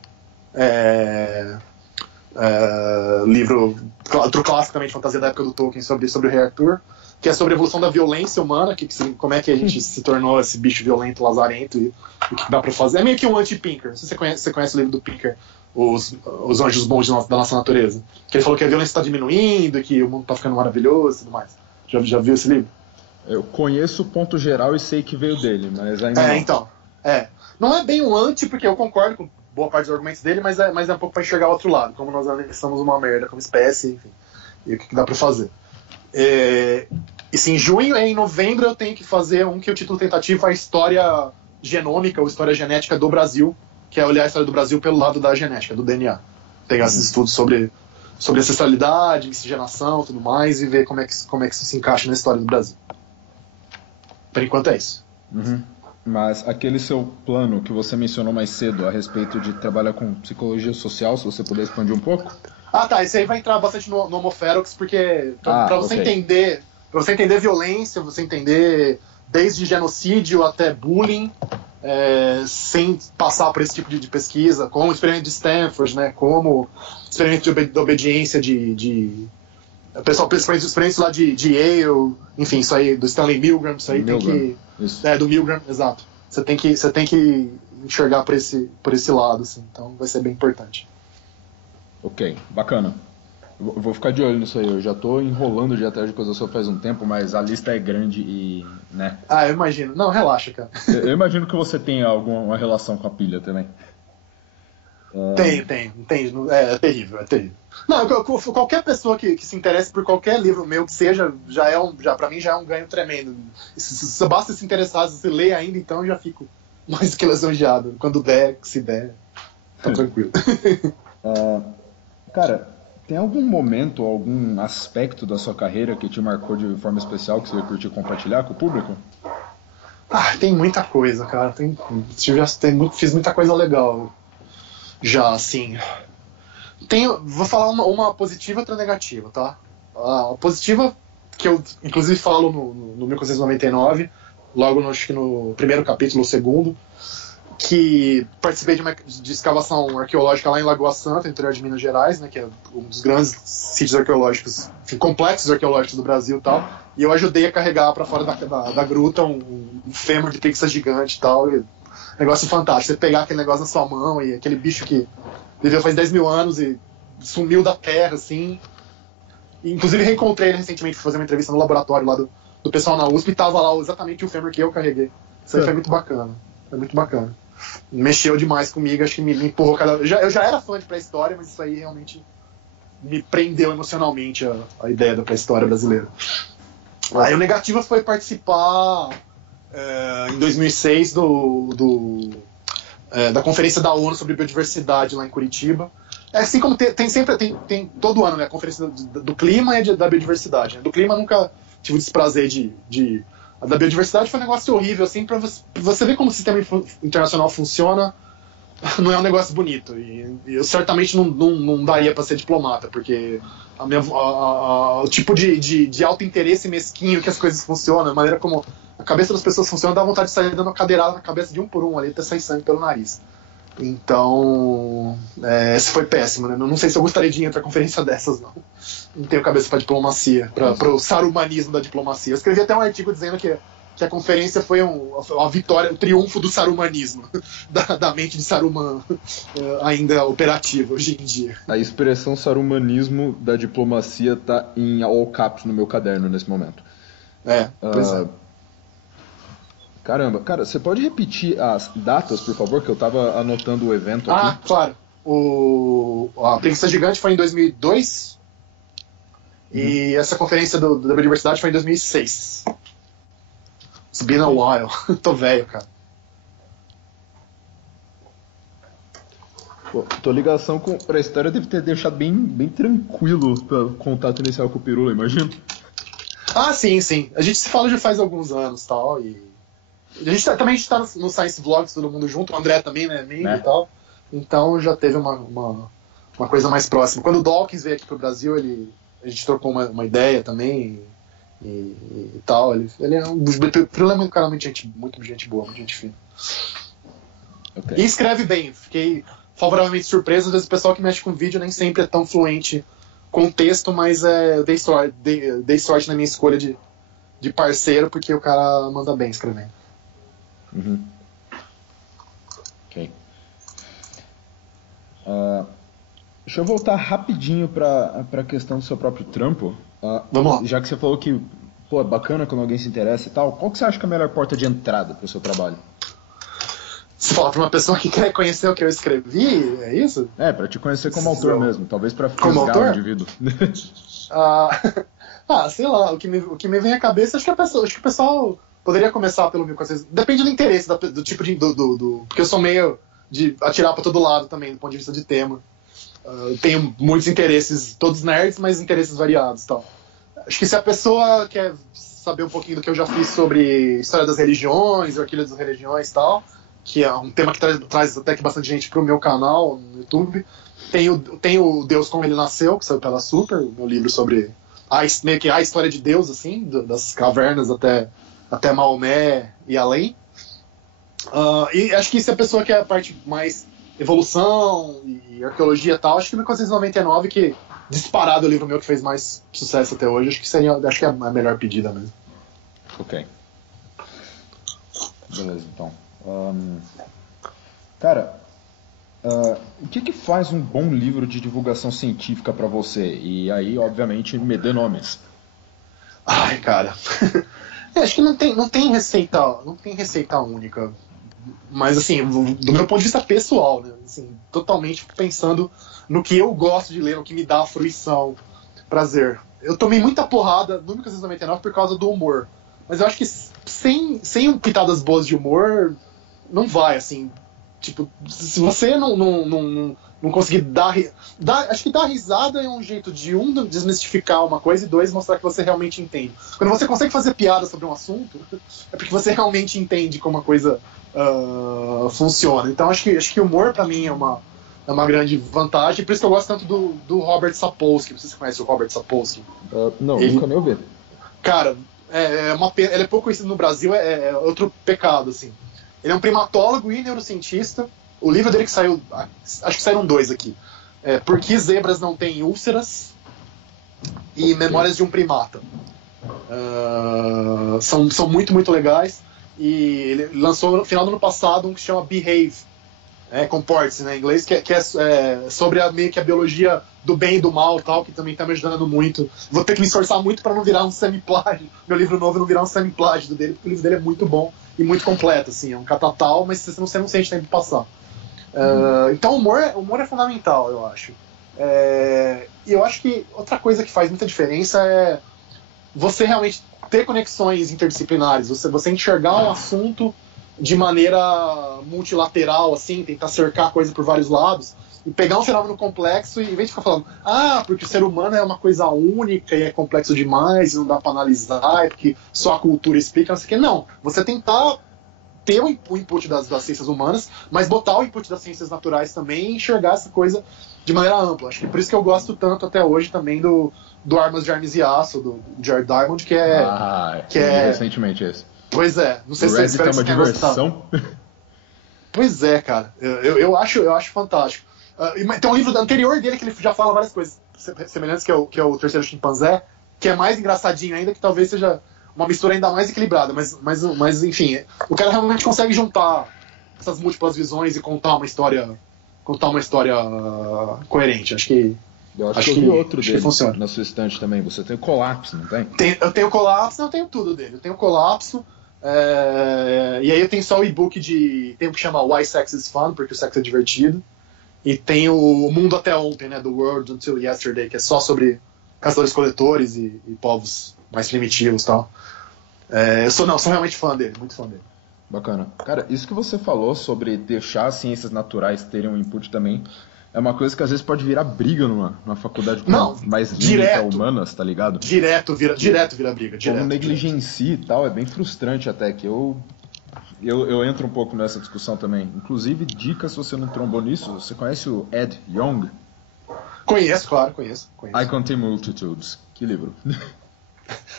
Livro, outro clássico também de fantasia da época do Tolkien sobre o Rei Arthur, que é sobre a evolução da violência humana, como é que a gente se tornou esse bicho violento, lazarento, e o que dá pra fazer. É meio que um anti-Pinker. Se você conhece o livro do Pinker, Os Anjos Bons da Nossa Natureza, que ele falou que a violência está diminuindo, que o mundo está ficando maravilhoso e tudo mais. Já viu esse livro? Eu conheço o ponto geral e sei que veio dele, mas ainda não. Então. Não é bem um anti, porque eu concordo com boa parte dos argumentos dele, mas é um pouco para enxergar o outro lado, como nós somos uma merda como espécie, enfim, e o que dá para fazer. E se em junho e em novembro eu tenho que fazer um que o título tentativo é a história genômica ou história genética do Brasil, que é olhar a história do Brasil pelo lado da genética, do DNA. Pegar esses estudos sobre ancestralidade, miscigenação e tudo mais, e ver como é que isso se encaixa na história do Brasil. Por enquanto é isso. Mas aquele seu plano que você mencionou mais cedo a respeito de trabalhar com psicologia social, se você puder expandir um pouco? Tá, esse aí vai entrar bastante no Homo Ferox, porque para você entender violência, você entender desde genocídio até bullying, sem passar por esse tipo de pesquisa, como o experimento de Stanford, né, como o experimento de obediência experiências lá de Yale, enfim, isso aí, do Stanley Milgram, isso aí Milgram. Tem que... Isso. Do Milgram, exato. Você tem que enxergar por esse lado, assim, então vai ser bem importante. Ok, bacana. Eu vou ficar de olho nisso aí, eu já tô enrolando de atrás de coisa só faz um tempo, mas a lista é grande e, né? Eu imagino. Não, relaxa, cara. Eu imagino que você tenha alguma relação com a pilha também. Tem. É terrível. Não, qualquer pessoa que se interesse por qualquer livro meu que seja, pra mim já é um ganho tremendo. Se basta se interessar, se você lê ainda, então eu já fico mais que lisonjeado. Quando der, se der, tá tranquilo. Cara, tem algum momento, algum aspecto da sua carreira que te marcou de forma especial que você ia curtir compartilhar com o público? Tem muita coisa, cara. Fiz muita coisa legal. Já, assim... Vou falar uma positiva e outra negativa, tá? A positiva, que eu inclusive falo no 1499, logo acho que no primeiro capítulo, ou segundo, que participei de escavação arqueológica lá em Lagoa Santa, interior de Minas Gerais, né, que é um dos grandes sítios arqueológicos, enfim, complexos arqueológicos do Brasil e tal, e eu ajudei a carregar para fora da gruta um fêmur de pizza gigante e tal, e negócio fantástico, você pegar aquele negócio na sua mão e aquele bicho que viveu faz 10 mil anos e sumiu da terra, assim. E, inclusive reencontrei ele recentemente, fui fazer uma entrevista no laboratório lá do pessoal na USP e tava lá exatamente o fêmur que eu carreguei. Isso aí foi muito bacana. Mexeu demais comigo, acho que me empurrou cada... Eu já era fã de pré-história, mas isso aí realmente me prendeu emocionalmente a ideia da pré-história brasileira. Aí o negativo foi participar em 2006 da Conferência da ONU sobre Biodiversidade lá em Curitiba. Assim como tem todo ano, né, a Conferência do Clima e da Biodiversidade. Né? Do Clima nunca tive o desprazer a da Biodiversidade foi um negócio horrível, assim, pra você ver como o sistema internacional funciona. Não é um negócio bonito. E eu certamente não daria para ser diplomata, porque o tipo de alto interesse mesquinho que as coisas funcionam, a maneira como a cabeça das pessoas funciona, dá vontade de sair dando uma cadeirada na cabeça de um por um ali, até sair sangue pelo nariz. Então, esse foi péssimo, né? Não sei se eu gostaria de ir para conferência dessas, não. Não tenho cabeça para diplomacia, para o sarumanismo da diplomacia. Eu escrevi até um artigo dizendo que a conferência foi a vitória, o triunfo do sarumanismo, da mente de Saruman ainda operativa hoje em dia. A expressão sarumanismo da diplomacia está em all caps no meu caderno nesse momento. Pois é. Caramba, cara, você pode repetir as datas, por favor, que eu tava anotando o evento aqui? Ah, claro. A Preguiça Gigante foi em 2002 e essa conferência da Biodiversidade foi em 2006. It's been a while. Tô velho, cara. Pô, tua ligação pra história deve ter deixado bem tranquilo o contato inicial com o Pirula, imagino. Ah, sim. A gente se fala já faz alguns anos, tal, e a gente tá no Science Vlogs, todo mundo junto, o André também, né, amigo e tal. Então já teve uma coisa mais próxima. Quando o Dawkins veio aqui pro Brasil, a gente trocou uma ideia também e tal. Ele é um cara muito gente boa, muito gente fina. Okay. E escreve bem, fiquei favoravelmente surpreso. Às vezes o pessoal que mexe com vídeo nem sempre é tão fluente com texto, mas eu dei sorte na minha escolha de parceiro, porque o cara manda bem escrevendo. Uhum. Ok. Deixa eu voltar rapidinho para a questão do seu próprio trampo. Vamos lá. Já que você falou que é bacana quando alguém se interessa e tal, qual que você acha que é a melhor porta de entrada para o seu trabalho? Você fala para uma pessoa que quer conhecer o que eu escrevi, é isso? Para te conhecer como autor mesmo, talvez para fisgar o indivíduo. Sei lá, o que me vem à cabeça, acho que o pessoal poderia começar pelo depende do interesse, do tipo porque eu sou meio de atirar para todo lado também, do ponto de vista de tema. Tenho muitos interesses, todos nerds, mas interesses variados, tal. Acho que se a pessoa quer saber um pouquinho do que eu já fiz sobre história das religiões, Orquídea das religiões, tal, que é um tema que traz até que bastante gente pro meu canal no YouTube. Tem o Deus Como Ele Nasceu, que saiu pela Super, meu livro sobre meio que a história de Deus, assim, das cavernas até Maomé e além. E acho que se a pessoa quer a parte mais evolução e arqueologia e tal, acho que 1499, que disparado é o livro meu que fez mais sucesso até hoje, acho que é a melhor pedida mesmo. Ok. Beleza, então. Cara, o que faz um bom livro de divulgação científica pra você? E aí, obviamente, me dê nomes. Ai, cara. Acho que não tem receita única. Mas, assim, do meu ponto de vista pessoal, né? Assim, totalmente pensando no que eu gosto de ler, no que me dá fruição, prazer. Eu tomei muita porrada no 1999 por causa do humor. Mas eu acho que sem pitadas boas de humor, não vai, assim. Tipo, se você não conseguir acho que dar risada é um jeito de, desmistificar uma coisa, e dois, mostrar que você realmente entende. Quando você consegue fazer piada sobre um assunto, é porque você realmente entende como a coisa funciona. Então acho que o humor pra mim é uma grande vantagem, por isso que eu gosto tanto do Robert Sapolsky. Não sei se você conhece o Robert Sapolsky. Não, nunca nem ouvi. Cara, ele é pouco conhecido no Brasil, é outro pecado, assim. Ele é um primatólogo e neurocientista. O livro dele que saiu, acho que saíram 2 aqui. Por que zebras não têm úlceras e Memórias de um Primata. São muito, muito legais. E ele lançou no final do ano passado um que se chama Behave, Comporte-se, né, em inglês, que é sobre meio que a biologia do bem e do mal, tal, que também está me ajudando muito. Vou ter que me esforçar muito para não virar um semi-plágio, meu livro novo não virar um semi-plágio dele, porque o livro dele é muito bom e muito completo, assim, é um catatal, mas você não sente tempo de passar. Então o humor é fundamental, eu acho. E eu acho que outra coisa que faz muita diferença é você realmente ter conexões interdisciplinares, você enxergar um assunto de maneira multilateral, assim, tentar cercar a coisa por vários lados, e pegar um fenômeno complexo e, em vez de ficar falando, porque o ser humano é uma coisa única e é complexo demais, e não dá para analisar, é porque só a cultura explica, não sei o que. Não, você tentar ter o input das ciências humanas, mas botar o input das ciências naturais também e enxergar essa coisa de maneira ampla. Acho que por isso que eu gosto tanto até hoje também do Armas de Armas e Aço, do Jared Diamond, que é recentemente esse. Pois é, não sei o se Reddit é uma diversão. Pois é, cara, eu acho fantástico. Tem um livro anterior dele que ele já fala várias coisas semelhantes, que é o Terceiro Chimpanzé, que é mais engraçadinho ainda, que talvez seja uma mistura ainda mais equilibrada, mas enfim, o cara realmente consegue juntar essas múltiplas visões e contar uma história coerente. Acho que eu vi outro dele na sua estante também. Você tem o Colapso, não tem? Eu tenho o Colapso, eu tenho tudo dele. Eu tenho o Colapso, e aí eu tenho só o e-book tem o que chama Why Sex is Fun, porque o sexo é divertido. E tem o Mundo Até Ontem, né, do World Until Yesterday, que é só sobre caçadores-coletores e povos mais primitivos e tal. Eu sou realmente fã dele, muito fã dele. Bacana. Cara, isso que você falou sobre deixar as ciências naturais terem um input também, é uma coisa que às vezes pode virar briga numa faculdade mais lírica humanas, tá ligado? Direto vira briga. Como negligencia e tal, é bem frustrante até, que eu entro um pouco nessa discussão também. Inclusive, dica se você não trombou nisso, você conhece o Ed Yong? Conheço, claro, conheço. I Contain Multitudes. Que livro?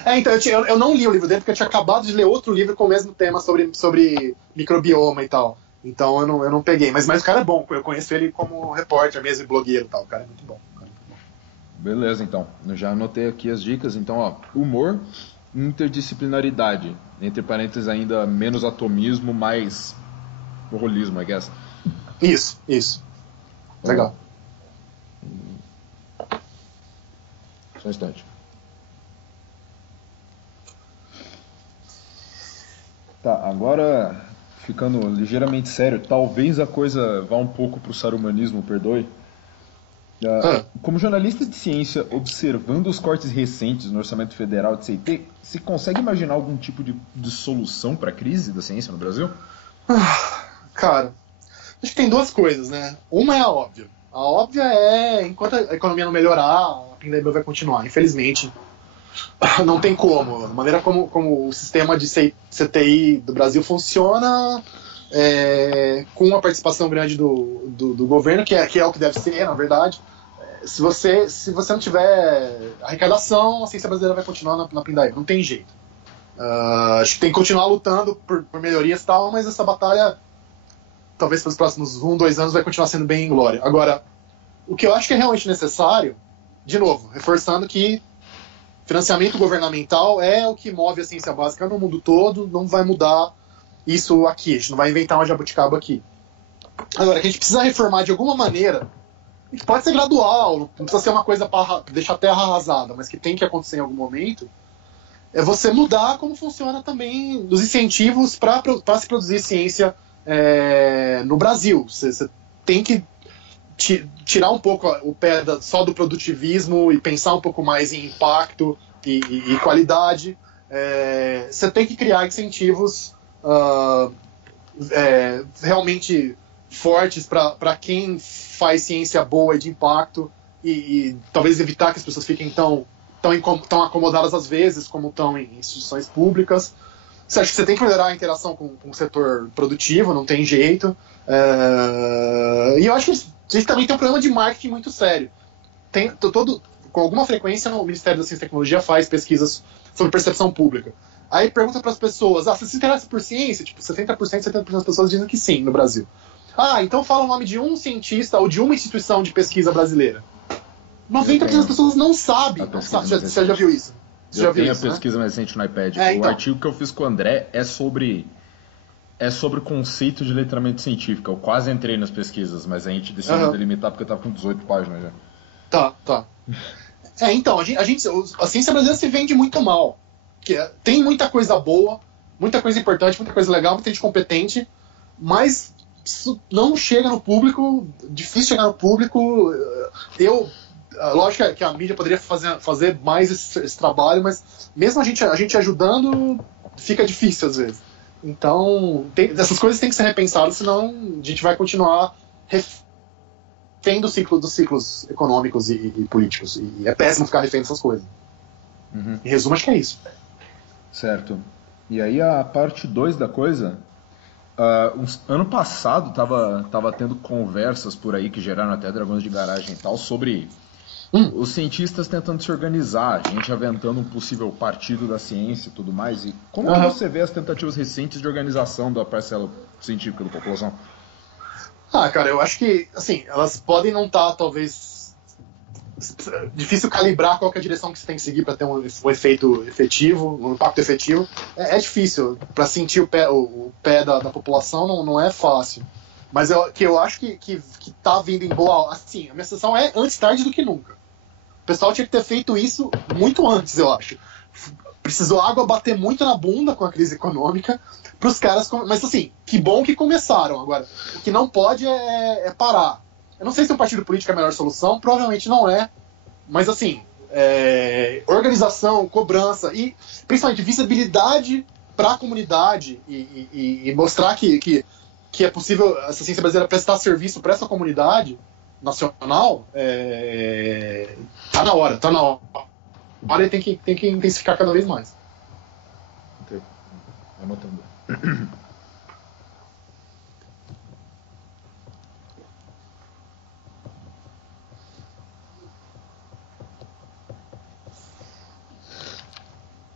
Então, eu não li o livro dele porque eu tinha acabado de ler outro livro com o mesmo tema sobre microbioma e tal. Então eu não peguei. Mas o cara é bom, eu conheço ele como repórter mesmo e blogueiro e tal. O cara é muito bom. Beleza, então. Eu já anotei aqui as dicas. Então, humor, interdisciplinaridade. Entre parênteses ainda menos atomismo, mais holismo, I guess. Isso. Legal. Só um instante. Tá, agora ficando ligeiramente sério, talvez a coisa vá um pouco pro sarumanismo, perdoe. Como jornalista de ciência, observando os cortes recentes no orçamento federal de CIT, se consegue imaginar algum tipo de solução para a crise da ciência no Brasil? Cara, acho que tem duas coisas, né? Uma é a óbvia. A óbvia é, enquanto a economia não melhorar, a pandemia vai continuar. Infelizmente, não tem como. A maneira como o sistema de CTI do Brasil funciona, com a participação grande do governo, que é o que deve ser, na verdade. Se você não tiver arrecadação, a ciência brasileira vai continuar na pindaíba. Não tem jeito. Acho que tem que continuar lutando por melhorias e tal, mas essa batalha, talvez pelos próximos 2 anos, vai continuar sendo bem inglória. Agora, o que eu acho que é realmente necessário, de novo, reforçando que financiamento governamental é o que move a ciência básica no mundo todo, não vai mudar isso aqui, a gente não vai inventar uma jabuticaba aqui. Agora, que a gente precisa reformar de alguma maneira, que pode ser gradual, não precisa ser uma coisa para deixar a terra arrasada, mas que tem que acontecer em algum momento, é você mudar como funciona também os incentivos para se produzir ciência no Brasil. Você tem que tirar um pouco o pé só do produtivismo e pensar um pouco mais em impacto e qualidade. Você tem que criar incentivos realmente fortes para quem faz ciência boa e de impacto e talvez evitar que as pessoas fiquem tão acomodadas às vezes como estão em instituições públicas. Você acha que você tem que melhorar a interação com o setor produtivo, não tem jeito. E eu acho que a gente também tem um problema de marketing muito sério. Com alguma frequência, o Ministério da Ciência e Tecnologia faz pesquisas sobre percepção pública. Aí pergunta para as pessoas, você se interessa por ciência? Tipo, 70% das pessoas dizem que sim no Brasil. Então fala o nome de um cientista ou de uma instituição de pesquisa brasileira. 90% das pessoas não sabem. Você já viu isso? Eu tenho a pesquisa mais recente no iPad. O artigo que eu fiz com o André é sobre o conceito de letramento científico. Eu quase entrei nas pesquisas, mas a gente decidiu delimitar porque eu estava com 18 páginas já. Tá. Então, a ciência brasileira se vende muito mal. Tem muita coisa boa, muita coisa importante, muita coisa legal, muita gente competente, mas isso não chega no público, difícil chegar no público. Lógico que a mídia poderia fazer mais esse trabalho, mas mesmo a gente ajudando, fica difícil às vezes. Então, essas coisas têm que ser repensadas, senão a gente vai continuar refém dos ciclos econômicos e políticos. E é péssimo ficar refém dessas coisas. Uhum. Em resumo, acho que é isso. Certo. E aí a parte 2 da coisa, ano passado tava tendo conversas por aí que geraram até dragões de garagem e tal, sobre os cientistas tentando se organizar, a gente aventando um possível partido da ciência e tudo mais. E como que você vê as tentativas recentes de organização da parcela científica da população? Cara, eu acho que, assim, elas podem não estar, talvez, difícil calibrar qual que é a direção que você tem que seguir para ter um efeito efetivo, um impacto efetivo. É difícil. Para sentir o pé da população não é fácil. Mas eu acho que tá vindo em boa... Assim, a minha sensação é antes tarde do que nunca. O pessoal tinha que ter feito isso muito antes, eu acho. Precisou água bater muito na bunda com a crise econômica para os caras... Mas assim, que bom que começaram. Agora, o que não pode é parar. Eu não sei se um partido político é a melhor solução, provavelmente não é. Mas assim, organização, cobrança e principalmente visibilidade para a comunidade e mostrar que é possível essa ciência brasileira prestar serviço para essa comunidade nacional, tá na hora. Agora ele tem que intensificar cada vez mais. Ok. Anotando.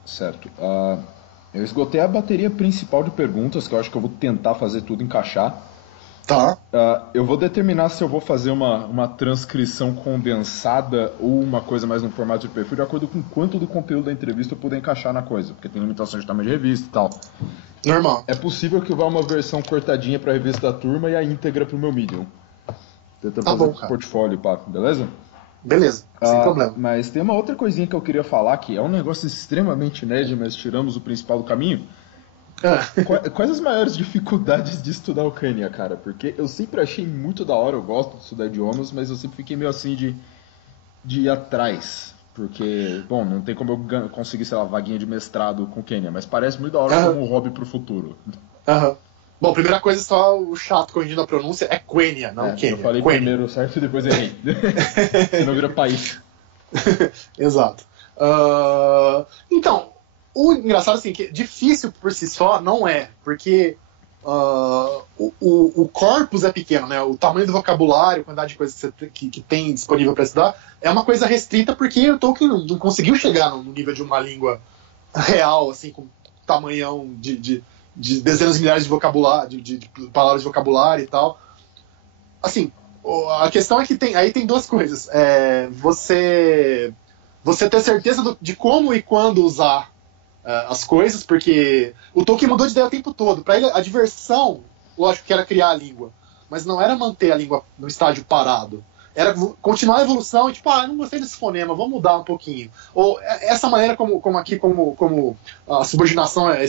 Certo. Eu esgotei a bateria principal de perguntas, que eu acho que eu vou tentar fazer tudo encaixar. Tá. Eu vou determinar se eu vou fazer uma transcrição condensada ou uma coisa mais no formato de perfil, de acordo com quanto do conteúdo da entrevista eu puder encaixar na coisa, porque tem limitações de tamanho de revista e tal. Normal. É possível que eu vá uma versão cortadinha para a revista da turma e a íntegra para o meu Medium. Tentando fazer bom, cara. portfólio, pá, beleza? Beleza, sem problema. Mas tem uma outra coisinha que eu queria falar, que é um negócio extremamente nerd, mas tiramos o principal do caminho. Quais as maiores dificuldades de estudar o Quenya, cara? Porque eu sempre achei muito da hora, eu gosto de estudar idiomas, mas eu sempre fiquei meio assim de ir atrás. Porque, bom, não tem como eu conseguir, sei lá, vaguinha de mestrado com o Quenya, mas parece muito da hora como um hobby pro futuro. Bom, primeira coisa, só o chato corrigindo a pronúncia, é Quenya, não Quenya. Eu falei Quenya. primeiro certo e depois errei. Senão vira país. Exato. Então, o engraçado assim, que difícil por si só não é, porque o corpus é pequeno, né? O tamanho do vocabulário, a quantidade de coisas que tem disponível para estudar é uma coisa restrita, porque o Tolkien não conseguiu chegar no nível de uma língua real, assim, com tamanhão de dezenas de milhares de vocabulário, de palavras de vocabulário e tal. Assim, a questão é que tem duas coisas. Você ter certeza de como e quando usar as coisas, porque o Tolkien mudou de ideia o tempo todo. Para ele, a diversão, lógico que era criar a língua, mas não era manter a língua no estágio parado. Era continuar a evolução e tipo, não gostei desse fonema, vamos mudar um pouquinho. Ou essa maneira como a subordinação é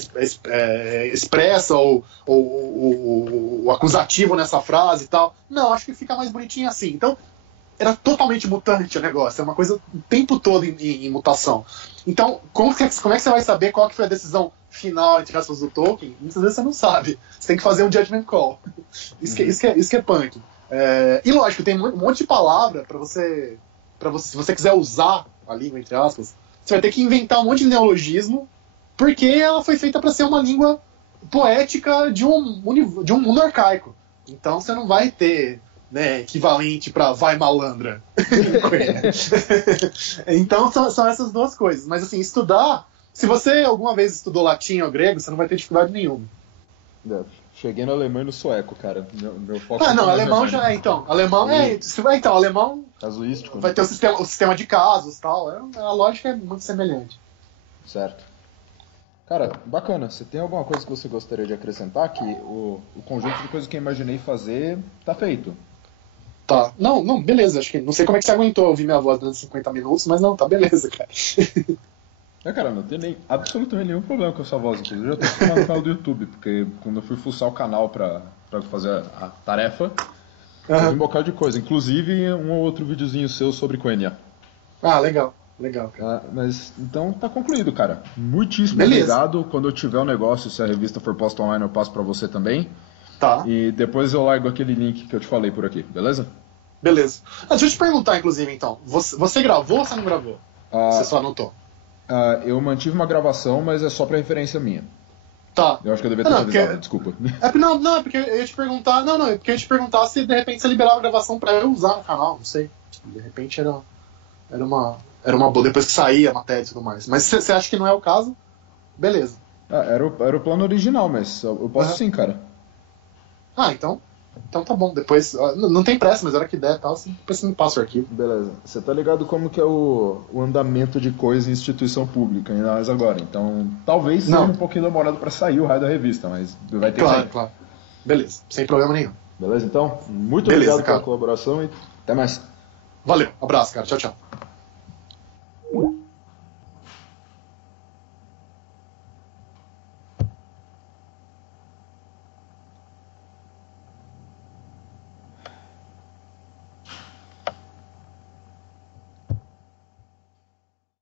expressa, ou o acusativo nessa frase e tal. Não, acho que fica mais bonitinho assim. Então, era totalmente mutante o negócio, é uma coisa o tempo todo em mutação. Então, como é que você vai saber qual que foi a decisão final, entre aspas, do Tolkien? Muitas vezes você não sabe. Você tem que fazer um judgment call. Isso que é punk. E lógico, tem um monte de palavra para você, se você quiser usar a língua, entre aspas, você vai ter que inventar um monte de neologismo, porque ela foi feita para ser uma língua poética de um mundo arcaico. Então você não vai ter, né, equivalente para vai malandra. Então são essas duas coisas. Mas assim, estudar, se você alguma vez estudou latim ou grego, você não vai ter dificuldade nenhuma. Cheguei no alemão e no sueco, cara. Meu foco alemão já é, então. Alemão alemão casuístico, vai ter o sistema de casos e tal. A lógica é muito semelhante. Certo. Cara, bacana. Você tem alguma coisa que você gostaria de acrescentar? Que o conjunto de coisas que eu imaginei fazer tá feito. Tá. Não, beleza. Acho que não sei como é que você aguentou ouvir minha voz durante 50 minutos, mas não, tá beleza, cara. Cara, não tem absolutamente nenhum problema com a sua voz. Inclusive, eu tô acostumado no canal do YouTube, porque quando eu fui fuçar o canal pra fazer a tarefa, eu vi um bocado de coisa. Inclusive, um ou outro videozinho seu sobre Quenya. Legal. Legal, cara. Mas então tá concluído, cara. Muitíssimo Beleza. obrigado. Quando eu tiver um negócio, se a revista for posta online, eu passo pra você também. Tá. E depois eu largo aquele link que eu te falei por aqui, beleza? Beleza. Deixa eu te perguntar, inclusive, então. Você gravou ou você não gravou? Você só anotou? Eu mantive uma gravação, mas é só pra referência minha. Tá. Eu acho que eu devia ter te avisado, desculpa. Não, é porque eu ia te perguntar. Não, é porque eu ia te perguntar se de repente você liberava a gravação pra eu usar no canal, não sei. De repente era uma boa, depois que saía a matéria e tudo mais. Mas se você acha que não é o caso, beleza. Era o plano original, mas eu posso sim, cara. Então tá bom. Depois, não tem pressa, mas a hora que der, tal, depois você me passa o arquivo. Beleza. Você tá ligado como que é o andamento de coisa em instituição pública, ainda mais agora. Então, talvez seja um pouquinho demorado pra sair o raio da revista, mas vai ter que sair. Claro. Beleza, sem problema nenhum. Beleza, então? Muito obrigado pela colaboração e até mais. Valeu, abraço, cara. Tchau, tchau.